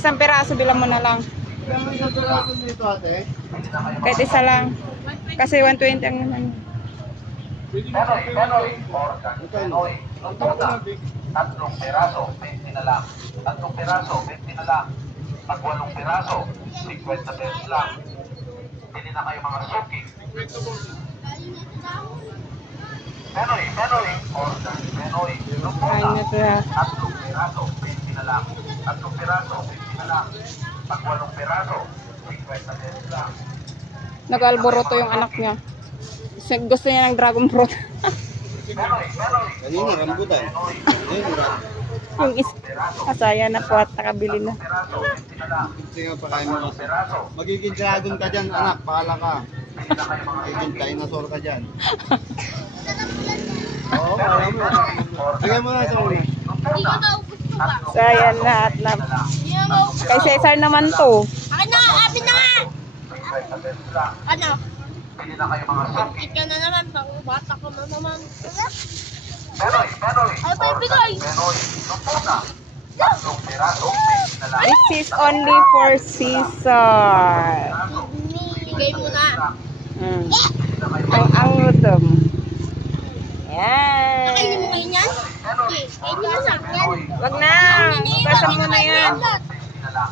Isang piraso, bilang mo na lang. Isang piraso dito, ate. Kahit isa lang. Kasi 120 ang naman. Penoy, organ, Penoy, lumpuna. 3 piraso, 20 na lang. 3 piraso, 20 na lang. Pag 8 piraso, 50 pesos lang. Pili na kayo mga suki. Penoy, organ, Penoy, lumpuna. Kain na siya. 3 piraso, 20 na lang. 3 piraso, 20 na lang. Pag 8 piraso, 50 pesos lang. Nag-alboroto yung anak niya. Gusto niya ng dragon fruit. Kanina, rambutan. Yung kasaya na po at nakabili na. Sige, pakain mo na. Magiging dragon ka dyan, anak. Paala ka. Magiging dinosaur ka dyan. Oo, paala mo. Sige mo na, sorry. So, ayan na at na. Kay Cesar naman to. Akin na, akin na nga! Ano? Pili na kayo mga suki. Ika na naman, pang bata ka na naman. Penoy, Ay, bibigay! Penoy, lumpuna. 3 piraso, 20 na lang. This is only for Cesar. Bigay mo na. Ang gutom. Nakainin mo Yan. ngayon yan? Okay, kainin mo sa akin. Wag na. Basa mo na yan. 20 na lang.